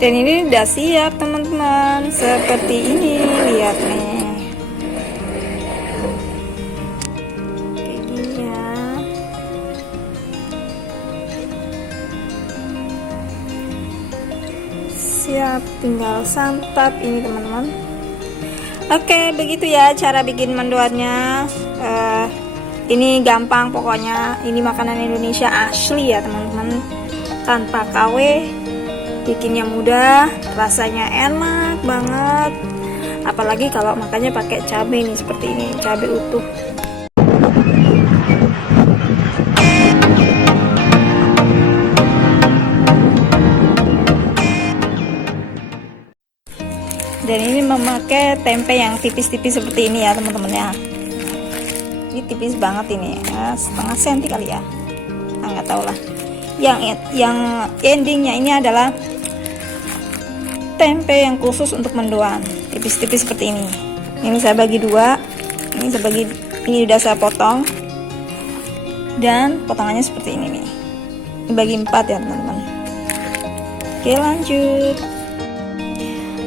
Dan ini udah siap teman-teman, seperti ini, lihat nih, kayak gini ya. Siap, tinggal santap ini teman-teman. Oke, begitu ya cara bikin mendoannya. Ini gampang pokoknya, ini makanan Indonesia asli ya teman-teman, tanpa KW. Bikinnya mudah, rasanya enak banget. Apalagi kalau makannya pakai cabai nih, seperti ini, cabai utuh. Dan ini memakai tempe yang tipis-tipis seperti ini ya teman-teman ya. Ini tipis banget ini, setengah senti kali ya. Nggak tahu lah. Yang endingnya ini adalah tempe yang khusus untuk mendoan, tipis-tipis seperti ini. Ini saya bagi dua, ini udah saya potong, dan potongannya seperti ini nih. Ini bagi 4 ya teman-teman.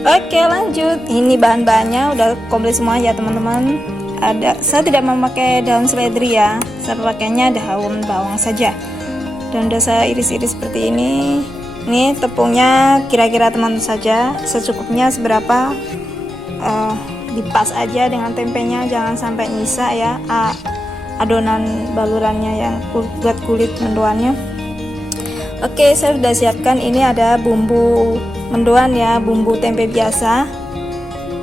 Oke lanjut. Ini bahan-bahannya udah komplit semua ya teman-teman. Saya tidak memakai daun seledri ya, saya pakainya daun bawang saja. Dan udah saya iris-iris seperti ini. Ini tepungnya kira-kira teman saja, secukupnya seberapa, dipas aja dengan tempenya, jangan sampai nyisa ya adonan balurannya yang buat kulit mendoannya. Oke, saya sudah siapkan, ini ada bumbu mendoan ya, bumbu tempe biasa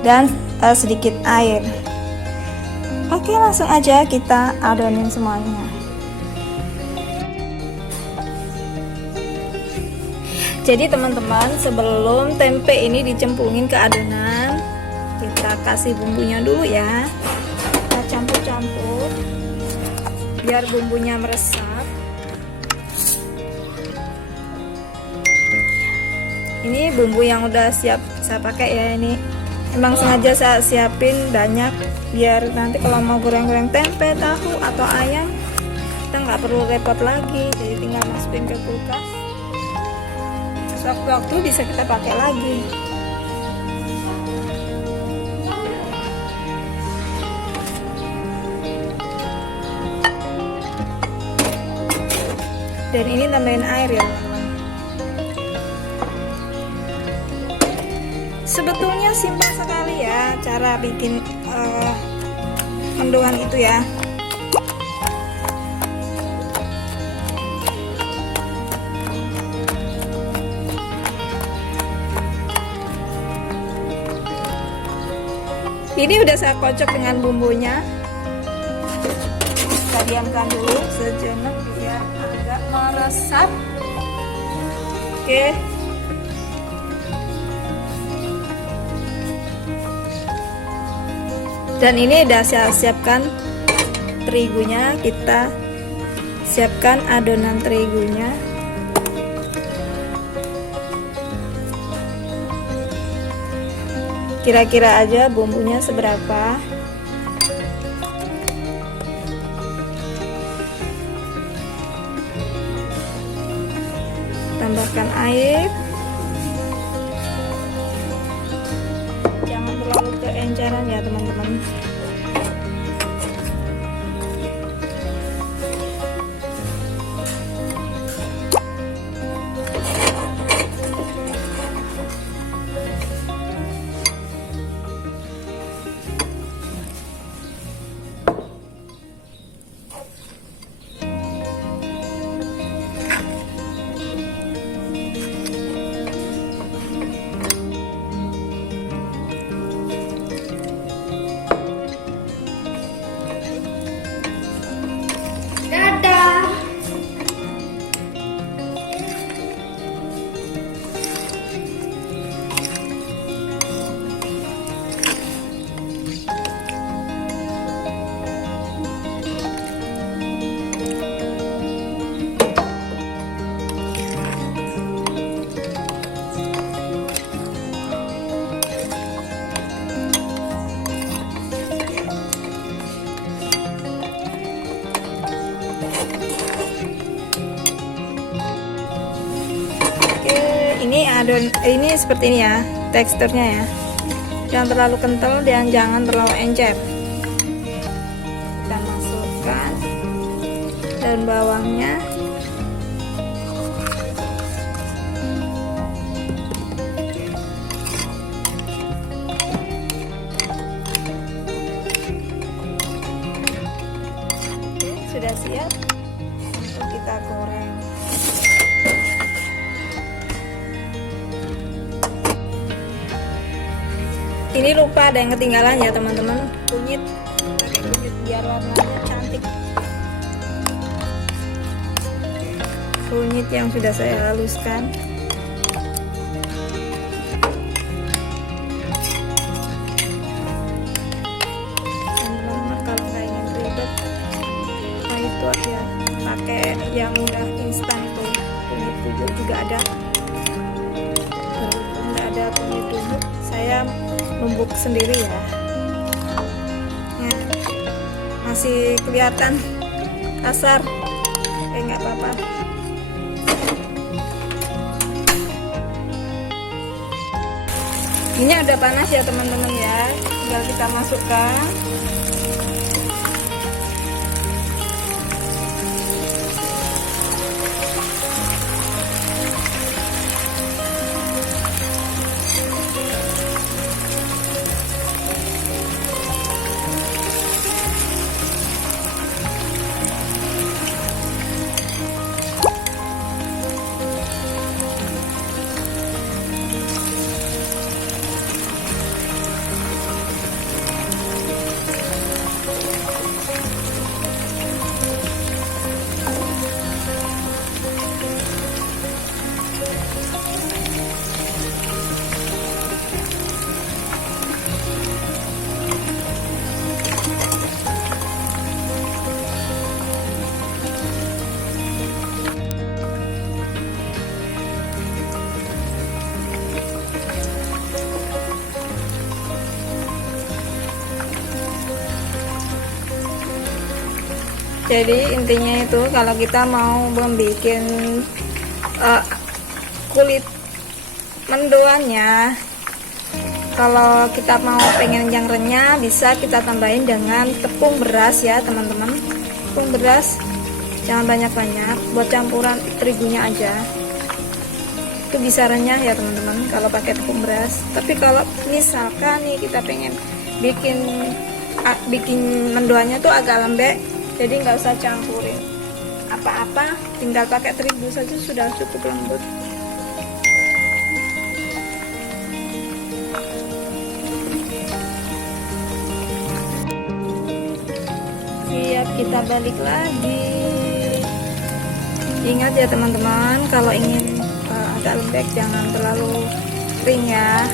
dan sedikit air. Oke, langsung aja kita adonin semuanya. Jadi teman-teman, sebelum tempe ini dicemplungin ke adonan, kita kasih bumbunya dulu ya. Kita campur-campur biar bumbunya meresap. Ini bumbu yang udah siap saya pakai ya, ini emang sengaja saya siapin banyak biar nanti kalau mau goreng-goreng tempe, tahu atau ayam kita nggak perlu repot lagi, jadi tinggal masukin ke kulkas. Sewaktu-waktu bisa kita pakai lagi. Dan ini tambahin air ya teman-teman. Sebetulnya simpel sekali ya cara bikin mendoan itu ya. Ini udah saya kocok dengan bumbunya. Kita diamkan dulu sejenak biar agak meresap. Oke. Dan ini udah saya siapkan terigunya, kita siapkan adonan terigunya. Kira-kira aja bumbunya seberapa. Tambahkan air. Jangan terlalu keenceran ya teman-teman. ini ini seperti ini ya teksturnya ya, jangan terlalu kental dan jangan terlalu encer. Kita masukkan daun bawangnya, sudah siap untuk kita goreng. Ini lupa ada yang ketinggalan ya teman-teman, kunyit biar warnanya cantik. Kunyit yang sudah saya haluskan. Teman-teman kalau nggak ingin ribet, nah itu ya pakai yang udah instan itu, kunyit bubuk juga ada. Berhubung nggak ada kunyit bubuk, saya numbuk sendiri ya. Masih kelihatan kasar, nggak apa-apa. Ini udah panas ya teman-teman ya, tinggal kita masukkan. Jadi intinya itu kalau kita mau membuat kulit mendoannya, kalau kita mau pengen yang renyah bisa kita tambahin dengan tepung beras ya teman-teman. Tepung beras jangan banyak-banyak, buat campuran terigunya aja. Itu bisa renyah ya teman-teman kalau pakai tepung beras. Tapi kalau misalkan nih kita pengen bikin mendoannya tuh agak lembek, jadi nggak usah campurin apa-apa, tinggal pakai terigu saja sudah cukup lembut. Siap, kita balik lagi. Ingat ya teman-teman, kalau ingin agak lembek jangan terlalu kering ya.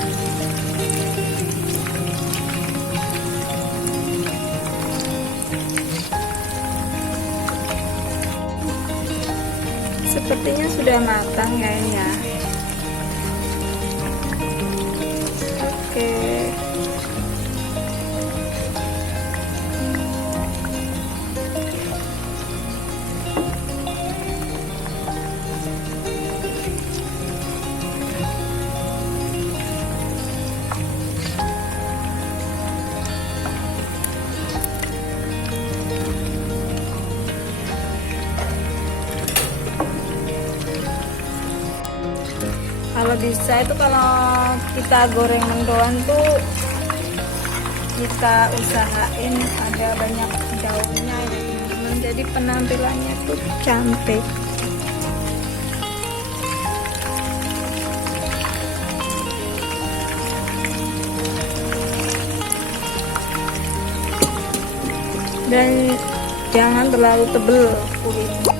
Sepertinya sudah matang ya ini ya. Oke. Kalau bisa itu kalau kita goreng mendoan tuh kita usahain ada banyak daunnya ya teman-teman, jadi penampilannya tuh cantik. Dan jangan terlalu tebel kulitnya.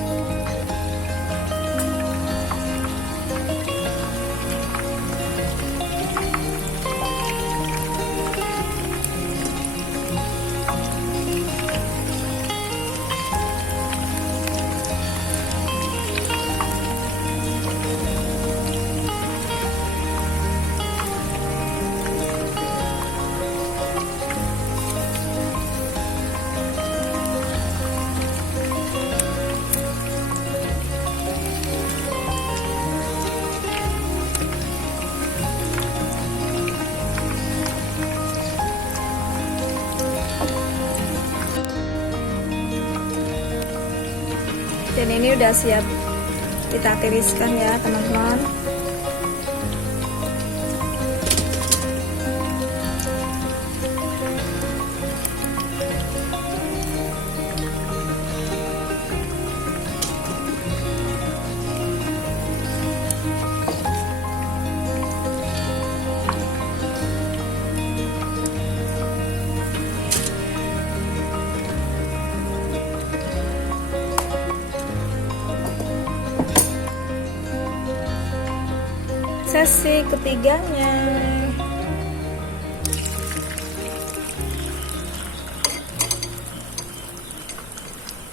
ini udah siap kita tiriskan ya teman-teman. Sesi ketiganya.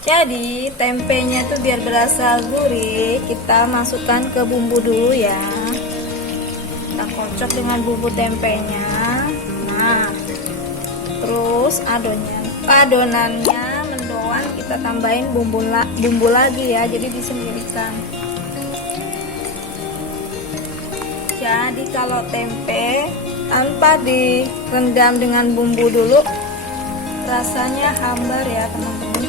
Jadi tempenya tuh biar berasa gurih, kita masukkan ke bumbu dulu ya. Kita kocok dengan bumbu tempenya. Nah, terus adonannya mendoan, kita tambahin bumbu lagi ya, jadi disendirikan. Jadi kalau tempe tanpa direndam dengan bumbu dulu, rasanya hambar ya teman-teman.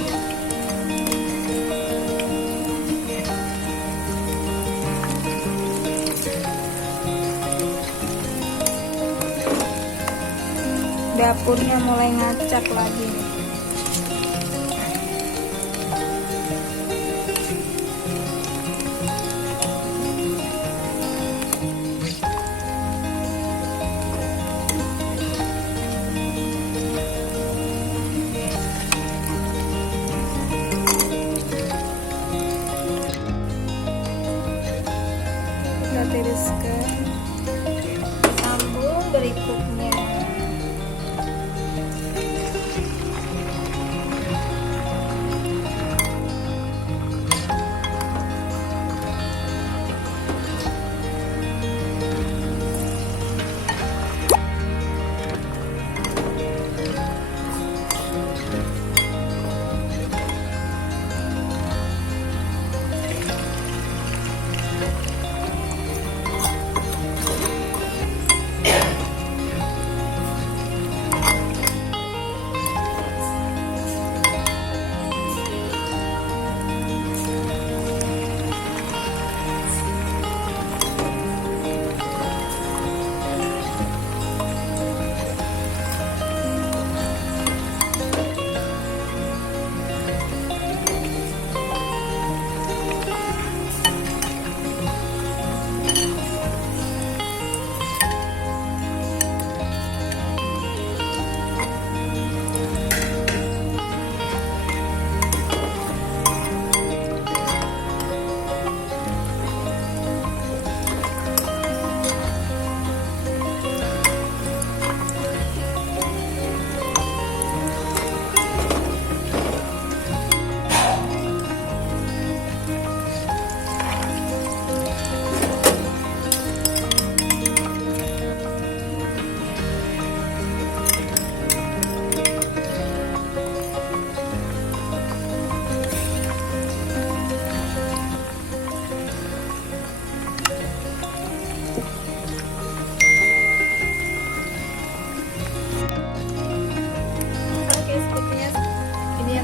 Dapurnya mulai ngacak lagi. Kita tiriskan sambung berikutnya.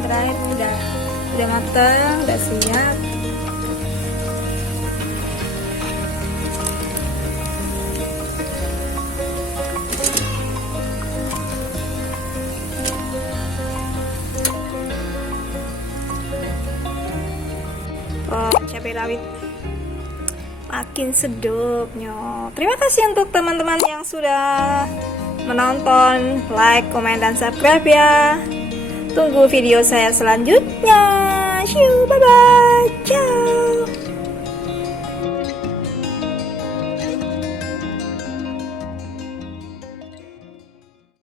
Terakhir udah matang, udah siap. Oh, cabai rawit makin sedapnya. Terima kasih untuk teman-teman yang sudah menonton, like, komen, dan subscribe ya. Tunggu video saya selanjutnya. See you, bye bye. Ciao.